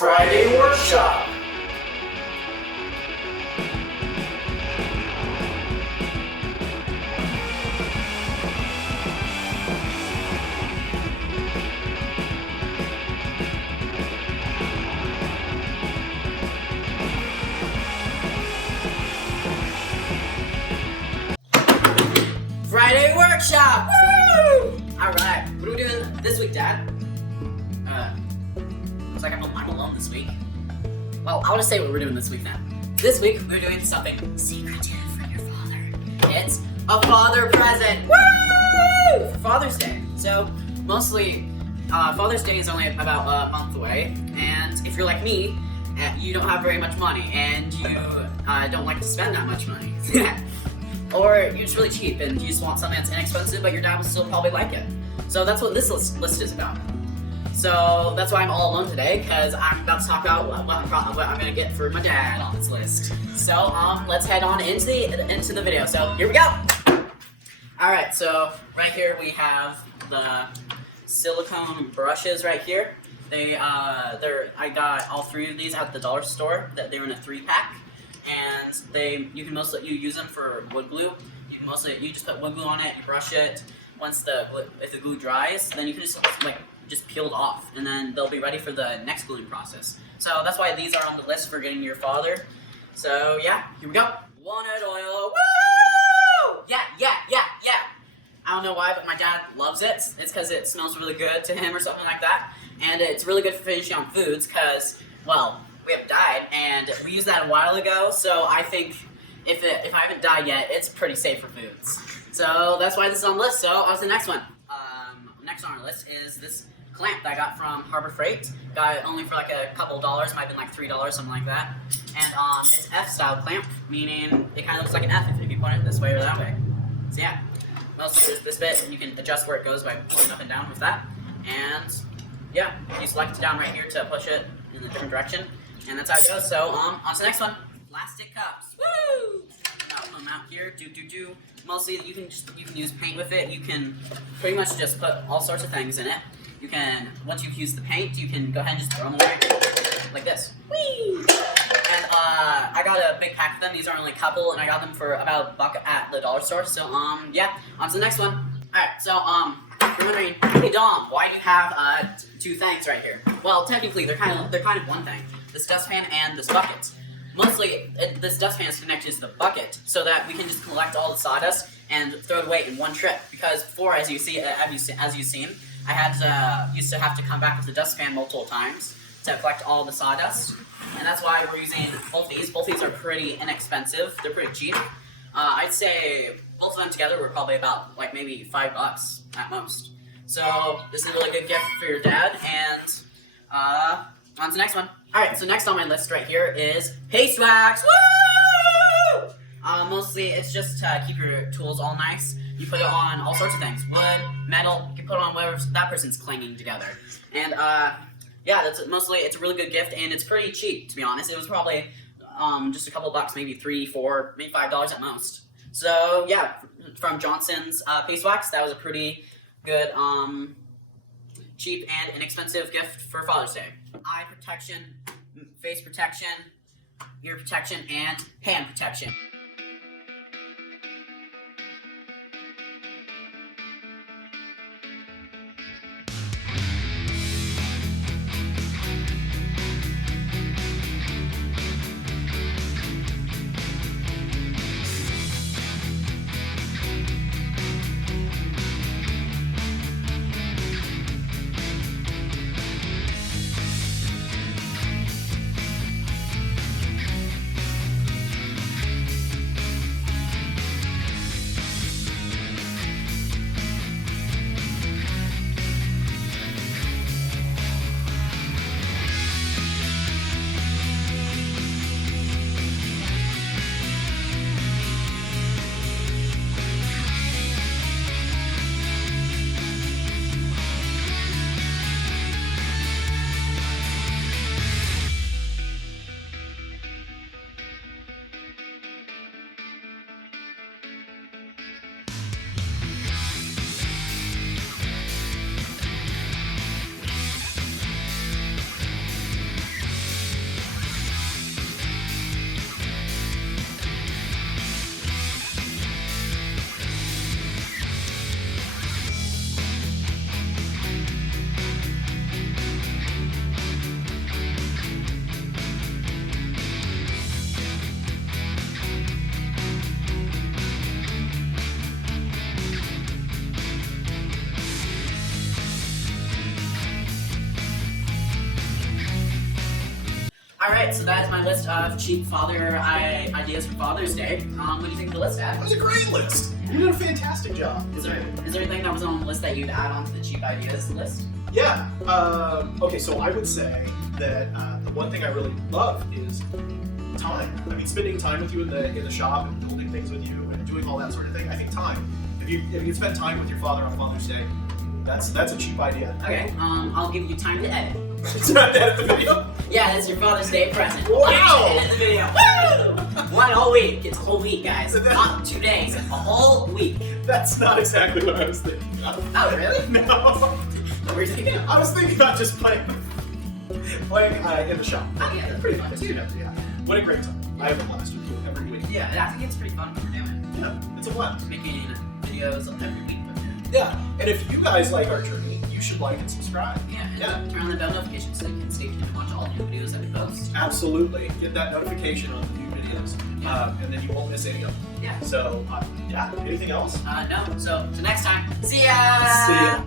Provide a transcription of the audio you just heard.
Friday Workshop. Friday Workshop! Woo! Alright, what are we doing this week, Dad? Looks like I'm alone this week. Well, I want to say what we're doing this week then. This week, we're doing something secretive for your father. It's a father present! Woo! For Father's Day. So, mostly, Father's Day is only about a month away, and if you're like me, you don't have very much money, and you don't like to spend that much money. Or you're just really cheap and you just want something that's inexpensive, but your dad will still probably like it. So that's what this list is about. So that's why I'm all alone today, because I'm about to talk about what I'm gonna get for my dad on this list. So let's head on into the video. So here we go. All right. So right here we have the silicone brushes right here. I got all three of these at the dollar store. That they were in a 3-pack. And you use them for wood glue. You just put wood glue on it, you brush it. If the glue dries, then you can just peel it off, and then they'll be ready for the next gluing process. So that's why these are on the list for getting your father. So yeah, here we go. Walnut oil, woo! Yeah. I don't know why, but my dad loves it. It's because it smells really good to him or something like that, and it's really good for finishing on foods because, well, we have dyed, and we used that a while ago, so I think if I haven't dyed yet, it's pretty safe for foods. So that's why this is on the list. So on to the next one. Next on our list is this clamp that I got from Harbor Freight. Got it only for like a couple of dollars, might have been like $3, something like that. And it's F-style clamp, meaning it kind of looks like an F if you point it this way or that way. So yeah, mostly there's this bit, and you can adjust where it goes by pulling up and down with that. And yeah, you select it down right here to push it in a different direction. And that's how it goes. So, on to the next one. Plastic cups. Woo! I'll put them out here. Do. Mostly, you can use paint with it. You can pretty much just put all sorts of things in it. You can, once you've used the paint, you can go ahead and just throw them away. Like this. Whee! And, I got a big pack of them. These are only a couple, and I got them for about $1 at the dollar store. So, yeah. On to the next one. Alright, so, you're wondering, hey Dom, why do you have, two things right here? Well, technically, they're kind of one thing. This dustpan and this bucket. Mostly, this dustpan is connected to the bucket so that we can just collect all the sawdust and throw it away in one trip. Because before, as you've seen, I had used to have to come back with the dustpan multiple times to collect all the sawdust, and that's why we're using both these. Both these are pretty inexpensive. They're pretty cheap. I'd say both of them together were probably about like maybe $5 at most. So this is a really good gift for your dad, and on to the next one. Alright, so next on my list right here is paste wax. Woo! Mostly it's just to keep your tools all nice. You put it on all sorts of things. Wood, metal, you can put it on whatever that person's clanging together. And yeah, it's a really good gift, and it's pretty cheap, to be honest. It was probably just a couple bucks, maybe $3, $4, maybe $5 at most. So yeah, from Johnson's paste wax, that was a pretty good cheap and inexpensive gift for Father's Day. Eye protection, face protection, ear protection, and hand protection. Alright, so that is my list of cheap father ideas for Father's Day. What do you think of the list, Dad? That was a great list. You did a fantastic job. Is there anything that was on the list that you'd add on to the cheap ideas list? Yeah. Okay, so I would say that the one thing I really love is time. I mean, spending time with you in the shop and building things with you and doing all that sort of thing. I think time. If you spend time with your father on Father's Day, that's a cheap idea. Okay, I'll give you time to edit. It's not that the video. Yeah, that's your Father's Day present. Wow! Edit the video. Woo! One whole week. It's a whole week, guys. Not 2 days. A whole week. That's not exactly what I was thinking of. Oh, really? No. What were you thinking of? I was thinking about just playing in the shop. Oh, yeah, that's pretty fun, too. Yeah. What a great time. I have a blast with you every week. Yeah, I think it's pretty fun what we're doing. Yeah, it's a blast. Making videos every week. Yeah, and if you guys like our journey, you should like and subscribe. Yeah, and turn on the bell notification so you can stay tuned and watch all the new videos that we post. Absolutely. Get that notification on the new videos, and then you won't miss any of them. Yeah. So, yeah, anything else? No. So, next time. See ya! See ya.